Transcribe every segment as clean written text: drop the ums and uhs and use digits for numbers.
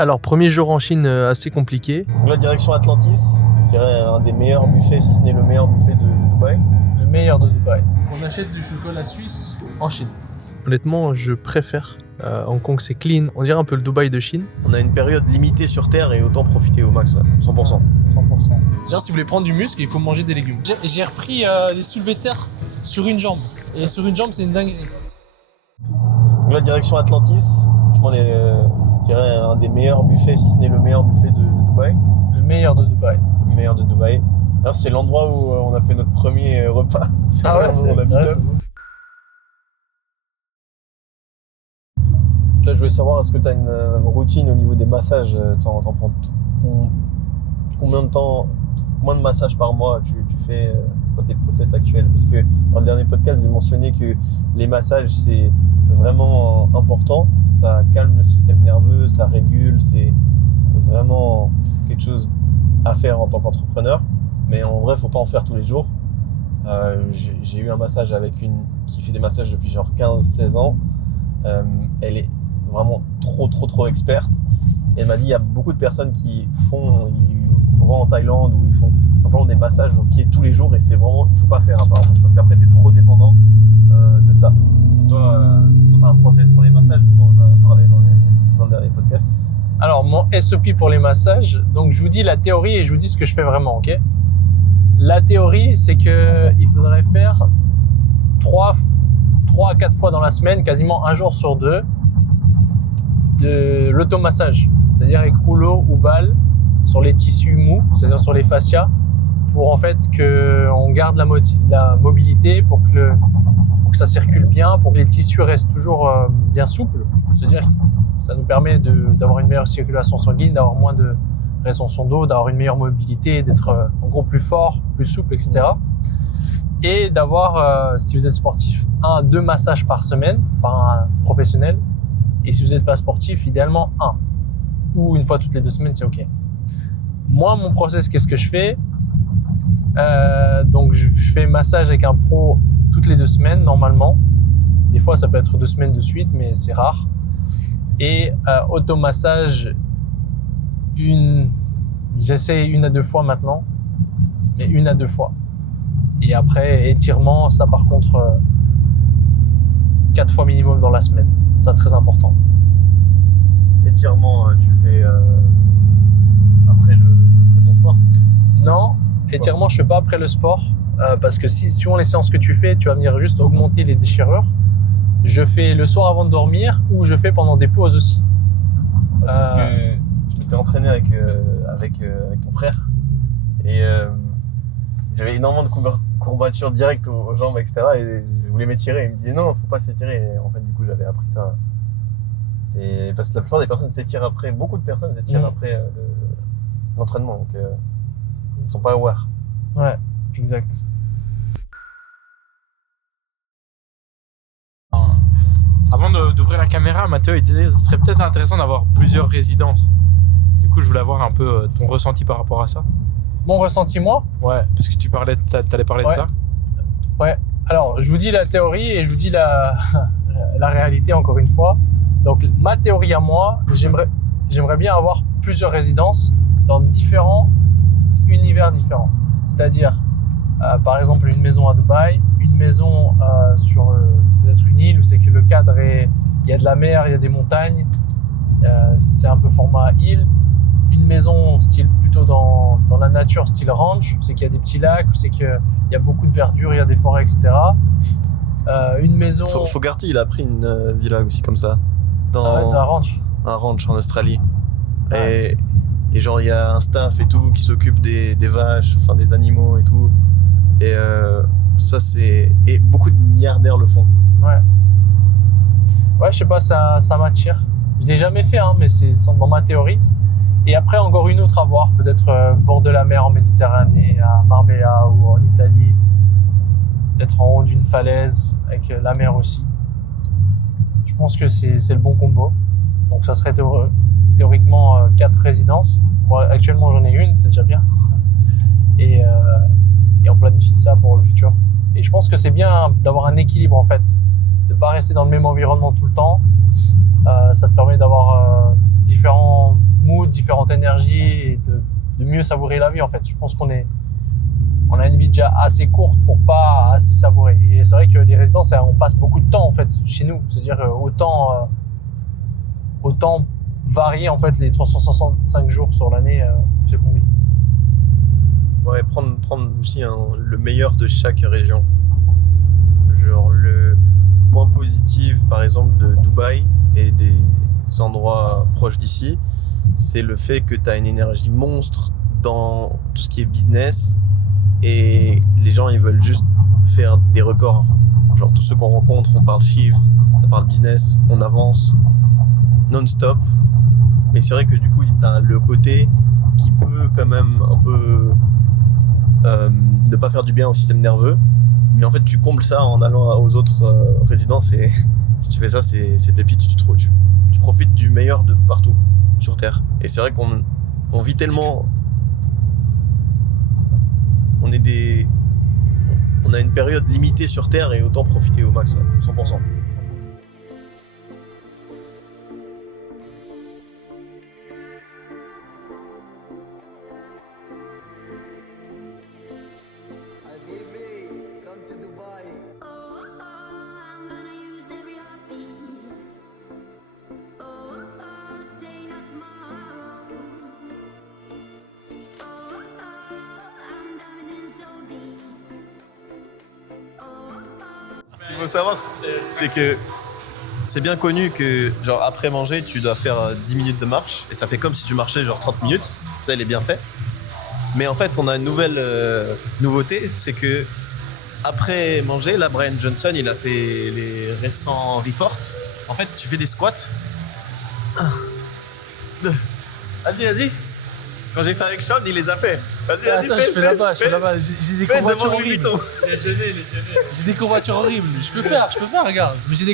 Alors, premier jour en Chine assez compliqué. Donc la direction Atlantis, je dirais un des meilleurs buffets, si ce n'est le meilleur buffet de Dubaï. Le meilleur de Dubaï. On achète du chocolat suisse en Chine. Honnêtement, je préfère. Hong Kong, c'est clean. On dirait un peu le Dubaï de Chine. On a une période limitée sur Terre et autant profiter au max, ouais. 100%. 100%. C'est-à-dire, si vous voulez prendre du muscle, il faut manger des légumes. J'ai repris les soulevés de terre sur une jambe. Et sur une jambe, c'est une dinguerie. Donc la direction Atlantis, je dirais un des meilleurs buffets, si ce n'est le meilleur buffet de Dubaï. Le meilleur de Dubaï. Le meilleur de Dubaï. D'ailleurs, c'est l'endroit où on a fait notre premier repas. Ah ouais, c'est vrai, c'est beau. Là, je voulais savoir, est-ce que tu as une routine au niveau des massages? T'en prends combien de temps, combien de massages par mois tu fais? C'est quoi tes process actuels? Parce que dans le dernier podcast, j'ai mentionné que les massages, c'est vraiment important. Ça calme le système nerveux, ça régule, c'est vraiment quelque chose à faire en tant qu'entrepreneur. Mais en vrai, faut pas en faire tous les jours. J'ai eu un massage avec une qui fait des massages depuis genre 15-16 ans. Elle est vraiment trop experte. Et elle m'a dit, il y a beaucoup de personnes qui vont en Thaïlande où ils font simplement des massages aux pieds tous les jours, et c'est vraiment, il faut pas faire apparemment, parce qu'après t'es trop dépendant de ça. Et toi, t'as un process pour les massages, vu qu'on en a parlé dans le dernier podcast. Alors, mon SOP pour les massages, donc je vous dis la théorie et je vous dis ce que je fais vraiment, ok? La théorie, c'est que il faudrait faire 3 à 4 fois dans la semaine, quasiment un jour sur 2, de l'automassage. C'est-à-dire avec rouleau ou balle sur les tissus mous, c'est-à-dire sur les fascias, pour en fait qu'on garde la mobilité, pour que ça circule bien, pour que les tissus restent toujours bien souples. C'est-à-dire que ça nous permet d'avoir une meilleure circulation sanguine, d'avoir moins de rétention d'eau, d'avoir une meilleure mobilité, d'être en gros plus fort, plus souple, etc. Et d'avoir, si vous êtes sportif, 2 massages par semaine par un professionnel. Et si vous n'êtes pas sportif, idéalement 1. Ou une fois toutes les 2 semaines, c'est OK. Moi, mon process, qu'est-ce que je fais? Donc, je fais massage avec un pro toutes les 2 semaines, normalement. Des fois, ça peut être 2 semaines de suite, mais c'est rare. Et automassage, j'essaie 1 à 2 fois maintenant. Mais 1 à 2 fois. Et après, étirement, ça par contre, 4 fois minimum dans la semaine. Ça, très important. Étirement, tu le fais après ton sport? Non, étirement, je fais pas après le sport. Parce que si on les séances que tu fais, tu vas venir juste augmenter les déchirures. Je fais le soir avant de dormir, ou je fais pendant des pauses aussi. C'est ce que je m'étais entraîné avec ton frère. Et j'avais énormément de courbatures directes aux jambes, etc. Et je voulais m'étirer. Il me disait non, faut pas s'étirer. Et en fait, du coup, j'avais appris ça. C'est parce que la plupart des personnes s'étirent après. Beaucoup de personnes s'étirent après l'entraînement. Donc, ils sont pas aware. Ouais, exact. Avant d'ouvrir la caméra, Mathéo il disait que ce serait peut-être intéressant d'avoir plusieurs résidences. Du coup, je voulais avoir un peu ton ressenti par rapport à ça. Mon ressenti, moi? Ouais, parce que t'allais parler de ça. Ouais. Alors, je vous dis la théorie et je vous dis la réalité encore une fois. Donc, ma théorie à moi, j'aimerais bien avoir plusieurs résidences dans différents univers différents. C'est-à-dire, par exemple, une maison à Dubaï, une maison sur peut-être une île où c'est que le cadre il y a de la mer, il y a des montagnes, c'est un peu format île. Une maison style plutôt dans la nature, style ranch, c'est qu'il y a des petits lacs, c'est qu'il y a beaucoup de verdure, il y a des forêts, etc. Une maison... Fogarty, il a pris une villa aussi comme ça. Dans un ranch. Un ranch en Australie. Ouais. Et genre, il y a un staff et tout qui s'occupe des vaches, enfin des animaux et tout. Et ça, c'est... Et beaucoup de milliardaires le font. Ouais, je sais pas, ça m'attire. Je l'ai jamais fait, mais c'est dans ma théorie. Et après, encore une autre à voir, peut-être bord de la mer en Méditerranée, à Marbella ou en Italie. Peut-être en haut d'une falaise, avec la mer aussi. Je pense que c'est le bon combo. Donc ça serait théoriquement 4 résidences. Bon, actuellement, j'en ai une, c'est déjà bien. Et on planifie ça pour le futur. Et je pense que c'est bien d'avoir un équilibre, en fait. De pas rester dans le même environnement tout le temps. Ça te permet d'avoir différents différentes énergies et de mieux savourer la vie en fait. Je pense qu'on a une vie déjà assez courte pour pas assez savourer. Et c'est vrai que les résidences, on passe beaucoup de temps en fait chez nous. C'est-à-dire autant varier en fait les 365 jours sur l'année, c'est qu'on vit. Ouais, prendre aussi le meilleur de chaque région. Genre le point positif, par exemple, de Dubaï et des endroits proches d'ici, c'est le fait que tu as une énergie monstre dans tout ce qui est business et les gens, ils veulent juste faire des records. Genre tous ceux qu'on rencontre, on parle chiffres, ça parle business, on avance non-stop. Mais c'est vrai que du coup, tu as le côté qui peut quand même un peu ne pas faire du bien au système nerveux. Mais en fait, tu combles ça en allant aux autres résidences et si tu fais ça, c'est pépite. Tu profites du meilleur de partout sur Terre. Et c'est vrai qu'on vit tellement... On a une période limitée sur Terre et autant profiter au max, ouais, 100%. Ce qu'il faut savoir, c'est que c'est bien connu que genre après manger, tu dois faire 10 minutes de marche et ça fait comme si tu marchais genre 30 minutes. Ça, il est bien fait. Mais en fait, on a une nouvelle nouveauté, c'est que après manger, là, Brian Johnson, il a fait les récents reports. En fait, tu fais des squats. 1, 2. Vas-y. Quand j'ai fait avec Sean, il les a fait. Vas-y, Attends, je fais là-bas. J'ai des Fais courbatures devant Louis horribles. Vuitton. J'ai des courbatures horribles. Je peux faire, regarde. Mais j'ai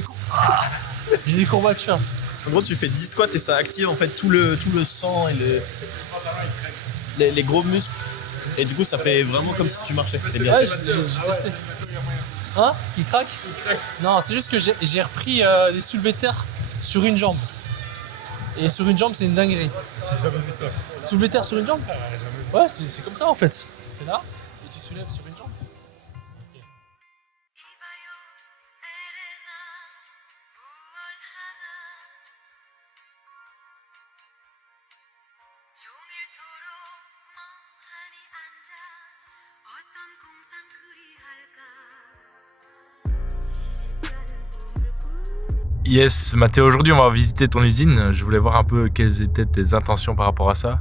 des courbatures. En gros, tu fais 10 squats et ça active en fait tout le sang et les gros muscles. Et du coup, ça fait vraiment comme si tu marchais. C'est bien Ouais, fait. j'ai testé. Hein? Qui craque? Non, c'est juste que j'ai repris les soulevés de terre sur une jambe. Et sur une jambe, c'est une dinguerie. J'ai jamais vu ça. Soulever de terre sur une jambe? Ouais, c'est comme ça en fait. T'es là et tu soulèves sur une jambe. Yes, Mathéo, aujourd'hui on va visiter ton usine. Je voulais voir un peu quelles étaient tes intentions par rapport à ça.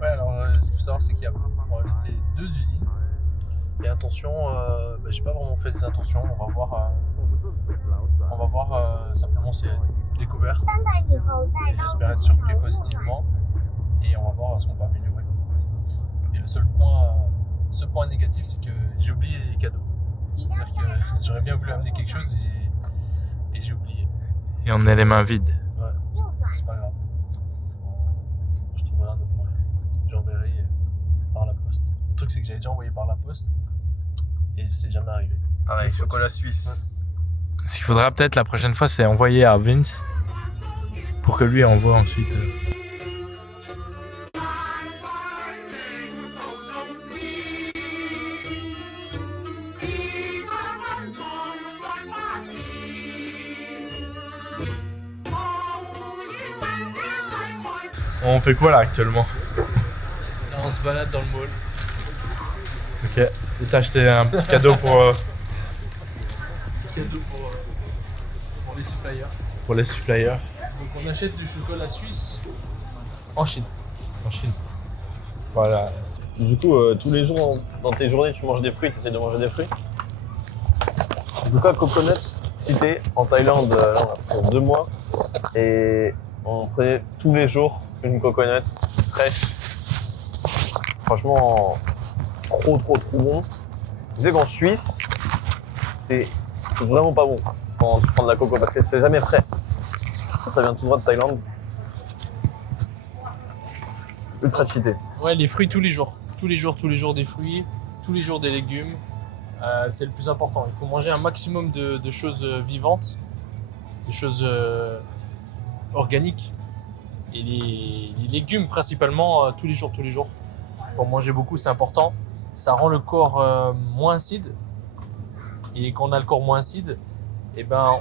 Ouais, alors ce qu'il faut savoir, c'est qu'on va visiter 2 usines. Et attention, j'ai pas vraiment fait des intentions. On va voir simplement ces découvertes. Et j'espère être surpris positivement. Et on va voir ce qu'on peut améliorer. Et le seul point négatif, c'est que j'ai oublié les cadeaux. C'est-à-dire que j'aurais bien voulu amener quelque chose et j'ai oublié. Et on a les mains vides. Ouais, c'est pas grave. Je trouverai un autre moyen. J'enverrai par la poste. Le truc, c'est que j'avais déjà envoyé par la poste et c'est jamais arrivé. Pareil, chocolat suisse. Ce qu'il faudra peut-être la prochaine fois, c'est envoyer à Vince pour que lui envoie ensuite. On fait quoi là actuellement? Là, on se balade dans le mall. Ok. Et t'as acheté un petit cadeau pour Les suppliers. pour les suppliers Donc on achète du chocolat suisse en Chine. en Chine. Voilà. Du coup, tous les jours dans tes journées, tu manges des fruits, tu essaies de manger des fruits. En tout cas, Coconut Cité en Thaïlande, là, on a fait pour 2 mois. Et on prenait tous les jours une coconut fraîche. Franchement, trop bon. Tu sais qu'en Suisse, c'est vraiment pas bon quand tu prends de la coco parce que c'est jamais frais. Ça vient tout droit de Thaïlande. Ultra cheaté. Ouais, les fruits tous les jours. Tous les jours des fruits, tous les jours des légumes. C'est le plus important. Il faut manger un maximum de choses vivantes, des choses organiques. Et les légumes principalement, tous les jours. Il faut en manger beaucoup, c'est important. Ça rend le corps moins acide. Et quand on a le corps moins acide, eh ben,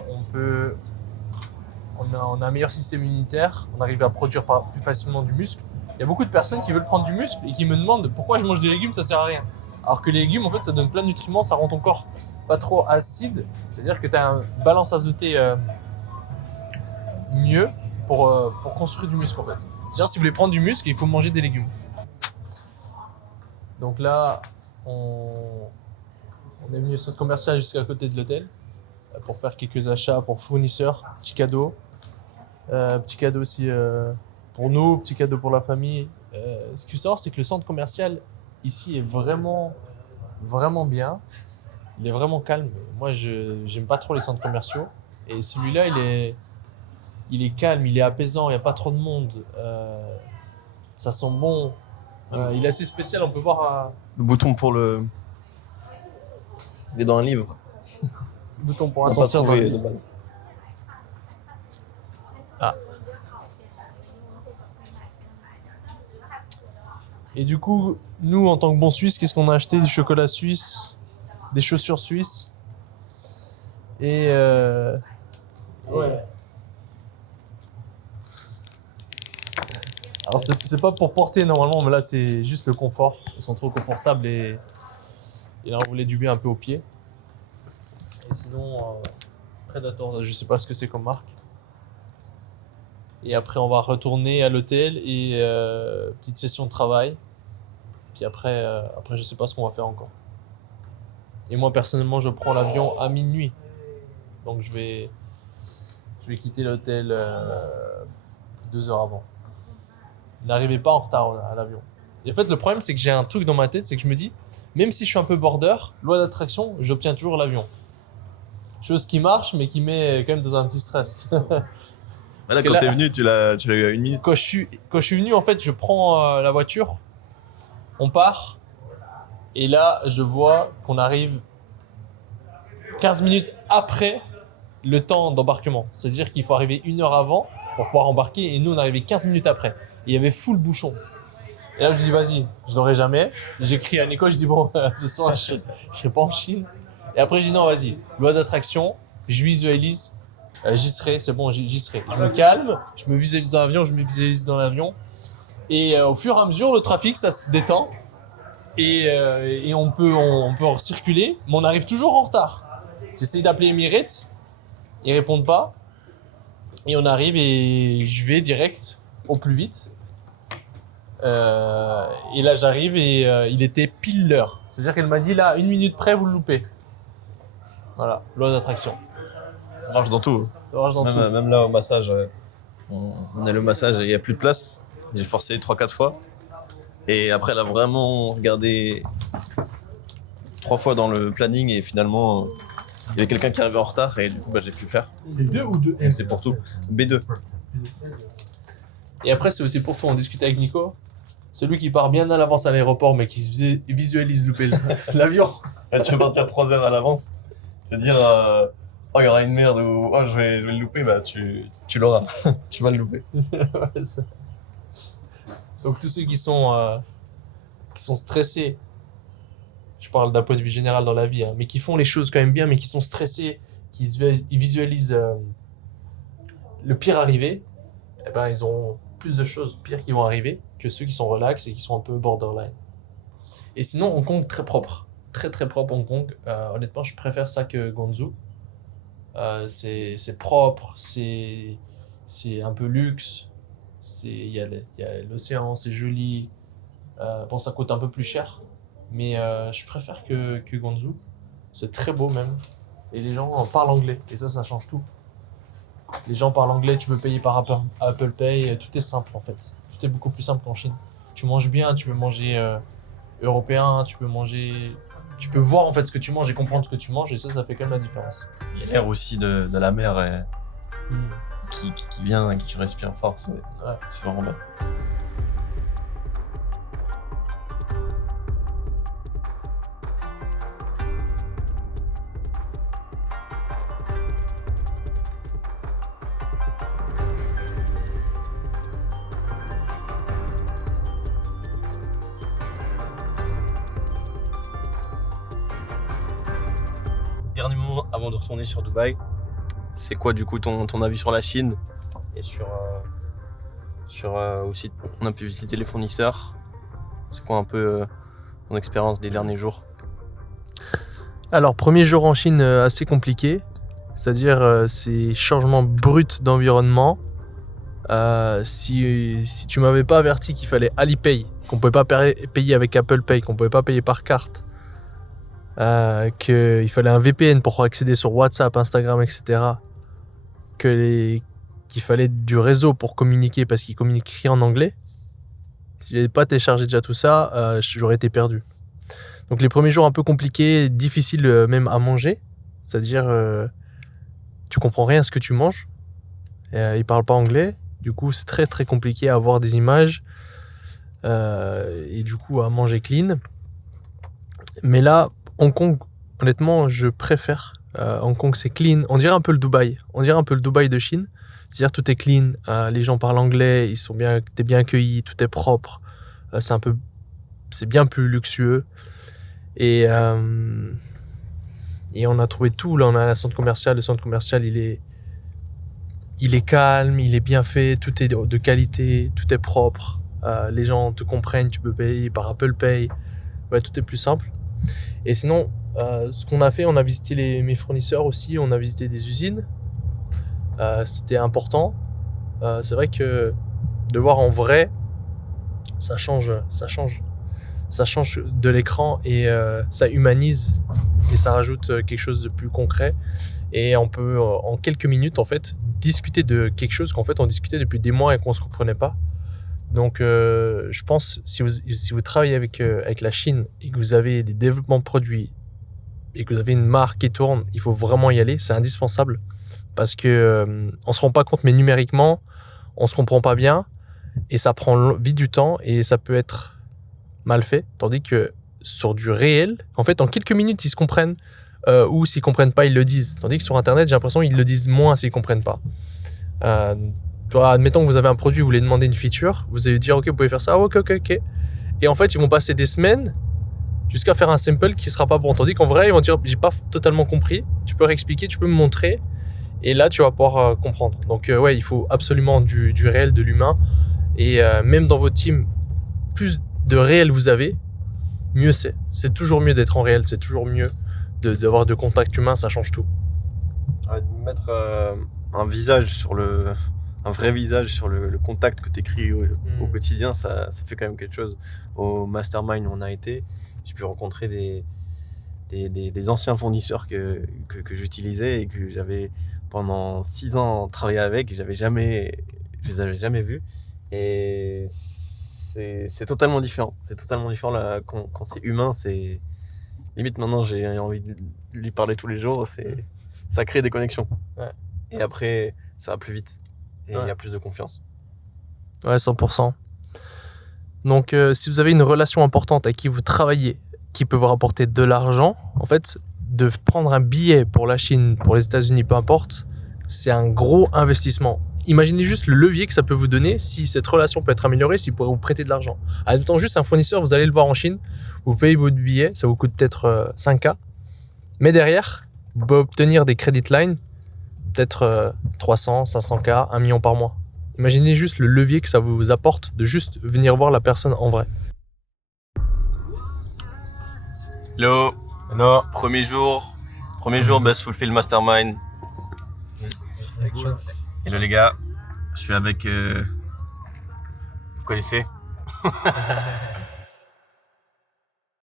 on a un meilleur système immunitaire, on arrive à produire plus facilement du muscle. Il y a beaucoup de personnes qui veulent prendre du muscle et qui me demandent pourquoi je mange des légumes, ça sert à rien. Alors que les légumes, en fait, ça donne plein de nutriments, ça rend ton corps pas trop acide. C'est-à-dire que tu as une balance azotée mieux pour construire du muscle, en fait. C'est-à-dire, si vous voulez prendre du muscle, il faut manger des légumes. Donc là, on est venu au centre commercial jusqu'à côté de l'hôtel pour faire quelques achats pour fournisseurs, petits cadeaux. Petit cadeau aussi pour nous, petit cadeau pour la famille. Ce qu'il faut savoir, c'est que le centre commercial ici est vraiment, vraiment bien. Il est vraiment calme. Moi, j'aime pas trop les centres commerciaux. Et celui-là, il est calme, il est apaisant, il n'y a pas trop de monde. Ça sent bon. Il est assez spécial, on peut voir... Le bouton pour le... Il est dans un livre. Le bouton pour On n'a pas l'ascenseur dans le trouvé de livre. base. Ah. Et du coup, nous, en tant que bons Suisses, qu'est-ce qu'on a acheté? Du chocolat suisse, des chaussures suisses. Et... Ouais. Alors, c'est pas pour porter normalement, mais là, c'est juste le confort. Ils sont trop confortables et là, on voulait du bien un peu aux pieds. Et sinon, Predator, je sais pas ce que c'est comme marque. Et après, on va retourner à l'hôtel et petite session de travail. Puis après, je sais pas ce qu'on va faire encore. Et moi, personnellement, je prends l'avion à minuit. Donc, je vais quitter l'hôtel 2 heures avant. N'arrivez pas en retard à l'avion. Et en fait, le problème, c'est que j'ai un truc dans ma tête, c'est que je me dis, même si je suis un peu border, loi d'attraction, j'obtiens toujours l'avion. Chose qui marche, mais qui met quand même dans un petit stress. Là, quand t'es venu, tu l'as eu à 1 minute. Quand je suis venu, en fait, je prends la voiture, on part, et là, je vois qu'on arrive 15 minutes après le temps d'embarquement. C'est-à-dire qu'il faut arriver 1 heure avant pour pouvoir embarquer, et nous, on est arrivé 15 minutes après. Et il y avait full bouchon. Et là, je dis, vas-y, je l'aurai jamais. J'écris à Nico, je dis, bon, ce soir, je serai pas en Chine. Et après, je dis, non, vas-y, loi d'attraction, je visualise, j'y serai, c'est bon, j'y serai. Je me calme, je me visualise dans l'avion, je me visualise dans l'avion. Et au fur et à mesure, le trafic, ça se détend. Et on peut circuler, mais on arrive toujours en retard. J'essaie d'appeler Emirates, ils répondent pas. Et on arrive et je vais direct au plus vite. Et là, j'arrive et il était pile l'heure. C'est-à-dire qu'elle m'a dit, là, 1 minute près, vous le loupez. Voilà, loi d'attraction. Ça marche dans tout. Ça marche dans tout. Même là, au massage, on est le massage et il n'y a plus de place. J'ai forcé 3-4 fois. Et après, elle a vraiment regardé 3 fois dans le planning et finalement, il y avait quelqu'un qui arrivait en retard et du coup, j'ai pu le faire. C'est 2 ou 2 Donc c'est pour tout. B2. Et après, c'est aussi pour toi, on discutait avec Nico. Celui qui part bien à l'avance à l'aéroport, mais qui se visualise louper l'avion. Là, tu veux partir 3 heures à l'avance. C'est dire, oh, il y aura une merde ou oh, je vais le louper, bah tu l'auras. Tu vas le louper. Ouais, ça. Donc, tous ceux qui sont stressés, je parle d'un point de vue général dans la vie, hein, mais qui font les choses quand même bien, mais qui sont stressés, ils visualisent le pire arriver, eh ben, ils auront plus de choses pires qui vont arriver que ceux qui sont relax et qui sont un peu borderline. Et sinon, Hong Kong, très propre. Très très propre Hong Kong. Honnêtement, je préfère ça que Guangzhou. C'est propre, c'est un peu luxe. Il y a l'océan, c'est joli. Bon, ça coûte un peu plus cher. Mais je préfère que Guangzhou. C'est très beau même. Et les gens parlent anglais. Et ça change tout. Les gens parlent anglais, tu peux payer par Apple Pay. Tout est simple en fait. Tout est beaucoup plus simple qu'en Chine. Tu manges bien, tu peux manger européen, tu peux voir en fait ce que tu manges et comprendre ce que tu manges. Et ça fait quand même la différence. Il y a l'air aussi de la mer qui vient, qui respire fort. C'est vraiment bien. dernier mot avant de retourner sur Dubaï. C'est quoi du coup ton avis sur la Chine et sur aussi on a pu visiter les fournisseurs. C'est quoi un peu ton expérience des derniers jours? Alors, premier jour en Chine assez compliqué, c'est-à-dire ces changements bruts d'environnement. Si tu m'avais pas averti qu'il fallait Alipay, qu'on pouvait pas payer avec Apple Pay, qu'on pouvait pas payer par carte, qu'il fallait un VPN pour accéder sur WhatsApp, Instagram, etc., qu'il fallait du réseau pour communiquer parce qu'ils communiquent en anglais, si j'avais pas téléchargé déjà tout ça, j'aurais été perdu. Donc les premiers jours un peu compliqués, difficiles même à manger, c'est-à-dire tu comprends rien à ce que tu manges, ils parlent pas anglais, du coup c'est très très compliqué à voir des images et du coup à manger clean. Mais là, Hong Kong, honnêtement, je préfère. Hong Kong c'est clean, on dirait un peu le Dubaï, de Chine, c'est-à-dire tout est clean, les gens parlent anglais, t'es bien accueilli, tout est propre, c'est bien plus luxueux. Et on a trouvé tout. Là, on a un centre commercial. Le centre commercial, il est calme, il est bien fait, tout est de qualité, tout est propre. Les gens te comprennent, tu peux payer par Apple Pay. Ouais, tout est plus simple. Et sinon, ce qu'on a fait, on a visité mes fournisseurs aussi. On a visité des usines. C'était important. C'est vrai que de voir en vrai, ça change de l'écran et ça humanise et ça rajoute quelque chose de plus concret et on peut en quelques minutes en fait discuter de quelque chose qu'en fait on discutait depuis des mois et qu'on se comprenait pas. Donc je pense si vous travaillez avec la Chine et que vous avez des développements de produits et que vous avez une marque qui tourne, il faut vraiment y aller, c'est indispensable parce que on se rend pas compte mais numériquement on se comprend pas bien et ça prend vite du temps et ça peut être mal fait, tandis que sur du réel, en fait, en quelques minutes, ils se comprennent, ou s'ils comprennent pas, ils le disent. Tandis que sur Internet, j'ai l'impression qu'ils le disent moins s'ils comprennent pas. Admettons que vous avez un produit, vous voulez demander une feature, vous allez dire, ok, vous pouvez faire ça, ok. Et en fait, ils vont passer des semaines jusqu'à faire un sample qui sera pas bon. Tandis qu'en vrai, ils vont dire, j'ai pas totalement compris, tu peux réexpliquer, tu peux me montrer, et là, tu vas pouvoir comprendre. Donc, ouais, il faut absolument du réel, de l'humain, et même dans votre team, plus de réel vous avez, mieux c'est. C'est toujours mieux d'être en réel, c'est toujours mieux d'avoir de contact humain, ça change tout. Mettre un vrai visage sur le contact que tu écris au quotidien, ça fait quand même quelque chose. Au mastermind où on a été, j'ai pu rencontrer des anciens fournisseurs que j'utilisais et que j'avais pendant 6 ans travaillé avec, je les avais jamais vus. Et c'est totalement différent. C'est totalement différent là, quand c'est humain, c'est limite maintenant j'ai envie de lui parler tous les jours, ça crée des connexions. Ouais. Et après ça va plus vite et il Ouais. y a plus de confiance. Ouais, 100%. Donc si vous avez une relation importante avec qui vous travaillez, qui peut vous rapporter de l'argent, en fait, de prendre un billet pour la Chine, pour les États-Unis, peu importe, c'est un gros investissement. Imaginez juste le levier que ça peut vous donner si cette relation peut être améliorée, s'il pourrait vous prêter de l'argent. Admettons juste un fournisseur, vous allez le voir en Chine, vous payez votre billet, ça vous coûte peut-être 5K, mais derrière, vous pouvez obtenir des credit lines, peut-être 300, 500K, 1 million par mois. Imaginez juste le levier que ça vous apporte de juste venir voir la personne en vrai. Hello. Premier jour, Best Fulfill Mastermind. Hello les gars, je suis avec... Vous connaissez